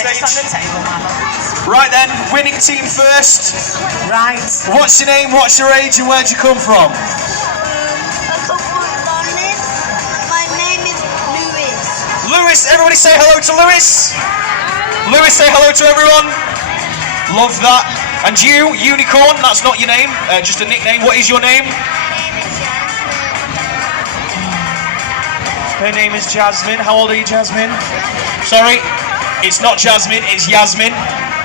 stage. Just on the table, my love. Right then, winning team first. Right. What's your name, what's your age, and where'd you come from? My name is Lewis. Lewis, everybody say hello to Lewis. Lewis, say hello to everyone. Love that. And you, Unicorn, that's not your name, just a nickname. What is your name? Her name is Jasmine. How old are you, Jasmine? Sorry, it's not Jasmine, it's Yasmin.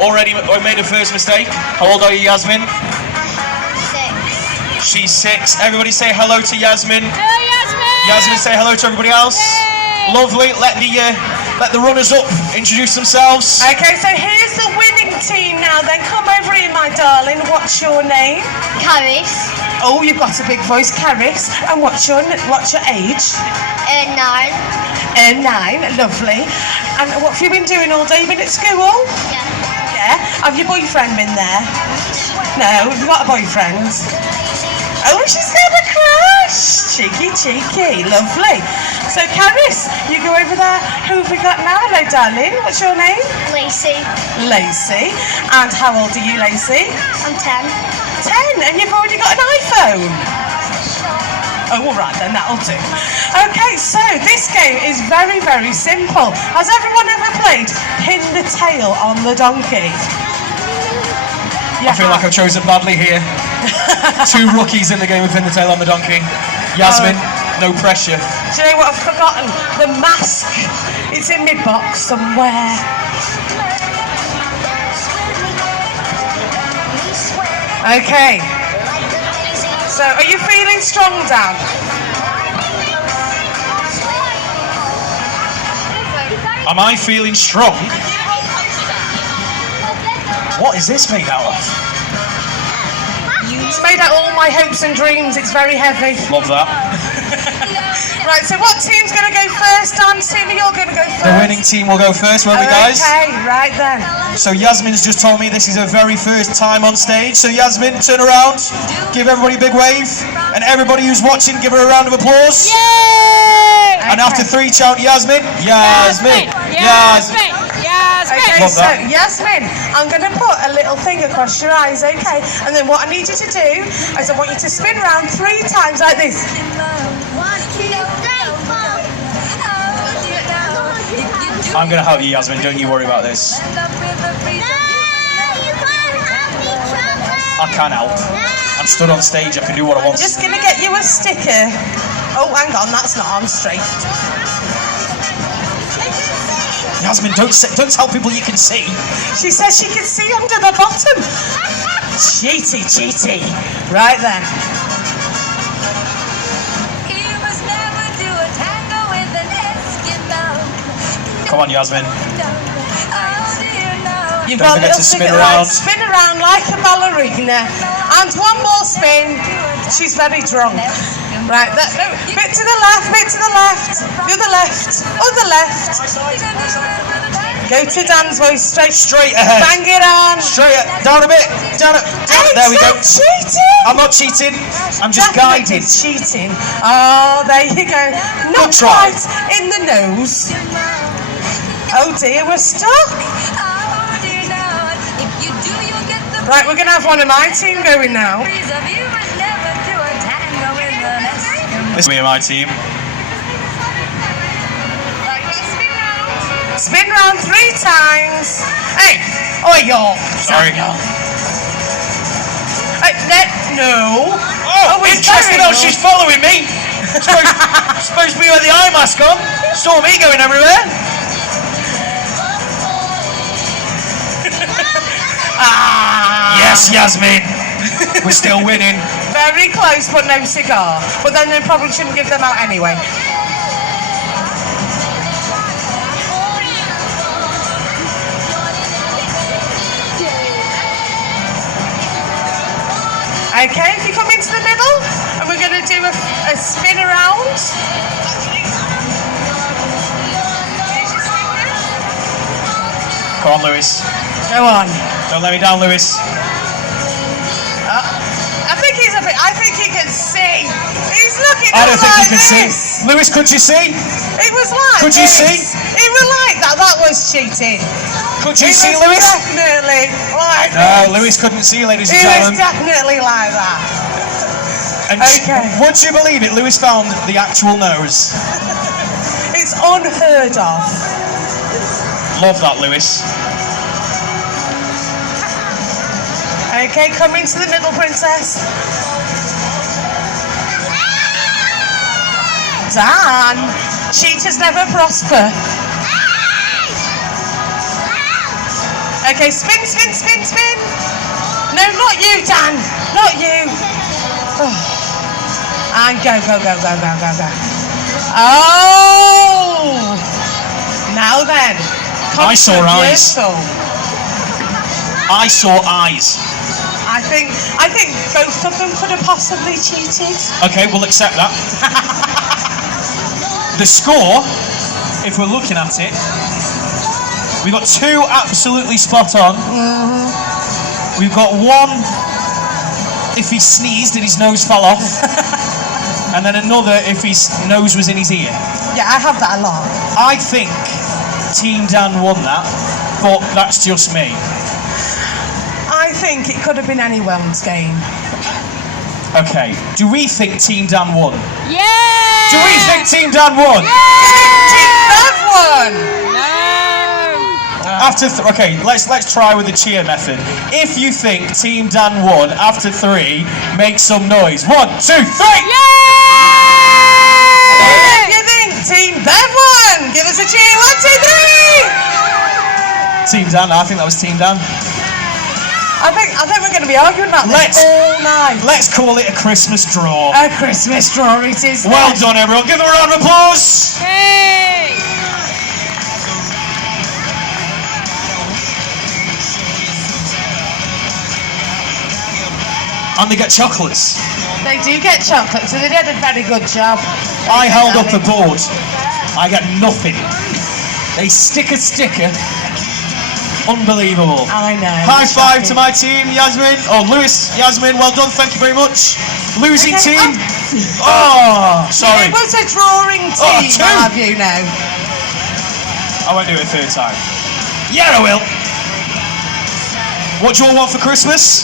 Already I made a first mistake. How old are you, Yasmin? 6. She's 6. Everybody say hello to Yasmin. Hello, Yasmin! Yasmin, say hello to everybody else. Yay! Lovely. Let the runners up introduce themselves. Okay, so here's the winning team now. Then come over here, my darling. What's your name? Caris. Oh, you've got a big voice, Caris. And what's your age? 9. 9. Lovely. And what have you been doing all day? Been at school? Yeah. Yeah. Have your boyfriend been there? No. Have you got a boyfriend? Oh, she's got a crush. Cheeky. Lovely. So, Caris, you go over there. Who have we got now? Hello, darling. What's your name? Lacey. Lacey. And how old are you, Lacey? I'm 10. 10. And you've already got an iPhone. Oh, all right then, that'll do. Okay, so this game is very, very simple. Has everyone ever played Pin the Tail on the Donkey? I feel like I've chosen badly here. 2 rookies in the game of Pin the Tail on the Donkey. Yasmin, no pressure. Do you know what I've forgotten? The mask. It's in my box somewhere. Okay. So, are you feeling strong, Dan? Am I feeling strong? What is this made out of? It's made out of all my hopes and dreams. It's very heavy. Love that. Right, so what team's going to go first? Dan, Steve, you're going to go first. The winning team will go first, won't we, guys? Okay, right then. So Yasmin's just told me this is her very first time on stage. So Yasmin, turn around, give everybody a big wave, and everybody who's watching, give her a round of applause. Yay! And after 3, shout Yasmin, Yasmin, Yasmin. Okay, Love so that. Yasmin, I'm going to put a little thing across your eyes, okay? And then what I need you to do is I want you to spin around 3 times like this. 1, 2, 3, 4. I'm going to help you, Yasmin, don't you worry about this. No, you can't have me chocolate. I can help. I'm stood on stage, I can do what I want. Just going to get you a sticker. Oh, hang on, that's not on straight. Yasmin, don't tell people you can see. She says she can see under the bottom. Cheaty. Right then. Come on, Yasmin. You've Don't got a forget little to spin sticker. around. Right, spin around like a ballerina. And one more spin. She's very drunk. Right, no, bit to the left, the other left. Go to Dan's voice, straight ahead. Bang it on. Down a bit, down. There we go. Cheating. I'm not cheating, I'm just guiding. Cheating. Oh, there you go. Not Good try. quite in the nose. Oh dear, we're stuck. Right, we're going to have one of my team going now. This will be my team. Spin round 3 times. Hey, yo. Sorry. No. Oh, it's interesting very how she's following me. Supposed to be with the eye mask on. Saw me going everywhere. Yes, Yasmin. We're still winning. Very close, but no cigar. But then they probably shouldn't give them out anyway. Okay, if you come into the middle, and we're going to do a spin around. Come on, Lewis. Go on. Don't let me down, Lewis. I think he can see. He's looking I don't think like you can this. see. Lewis, could you see? It was like Could this. you see? It was like that. That was cheating. Could you He see was Lewis? definitely like No, this. Lewis couldn't see, ladies and He was gentlemen. definitely like that. And Okay. would you believe it? Lewis found the actual nose. It's unheard of. Love that, Lewis. Okay, come into the middle, princess. Dan, cheaters never prosper. Okay, spin, spin, spin, spin. No, not you, Dan. Not you. Oh. And go, go, go, go, go, go, go. Oh! Now then. I saw eyes. Controversial. I saw eyes. I think both of them could have possibly cheated. Okay, we'll accept that. The score, if we're looking at it, we've got 2 absolutely spot on. We've got 1 if he sneezed and his nose fell off. And then another if his nose was in his ear. Yeah, I have that a lot. I think Team Dan won that, but that's just me. I think it could have been anyone's game. Okay, do we think Team Dan won? Yeah! Do we think Team Dan won? Team Bev won! After okay, let's try with the cheer method. If you think Team Dan won after 3, make some noise. 1, 2, 3. If you think Team Bev won, give us a cheer. 1, 2, 3. Team Dan, I think that was Team Dan. I think we're going to be arguing about this all night. Let's call it a Christmas draw. A Christmas draw it is. Well done, everyone. Give them a round of applause. Hey! And they get chocolates. They do get chocolate, so they did a very good job. I held up the board. I got nothing. They stick a sticker. Unbelievable. I know. High five to my team, Yasmin. Oh, Lewis, Yasmin, well done. Thank you very much. Losing Okay, team. Oh, sorry. It was a drawing Oh, team, 2. I'll have you know. I won't do it a 3rd time. Yeah, I will. What do you all want for Christmas?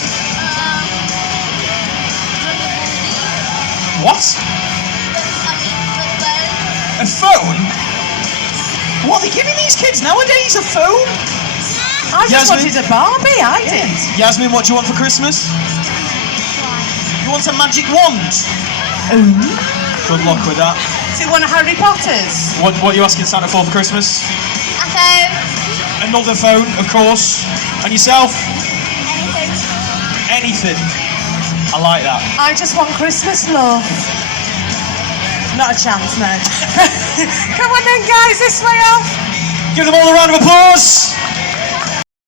What? A phone? What are they giving these kids nowadays? A phone? I just Yasmin? wanted a Barbie, I did. Yasmin, what do you want for Christmas? You want a magic wand? Good luck with that. Do you want a Harry Potter's? What are you asking Santa for Christmas? A phone. Another phone, of course. And yourself? Anything. Anything. I like that. I just want Christmas love. Not a chance, no. Come on then, guys, this way off. Give them all a round of applause.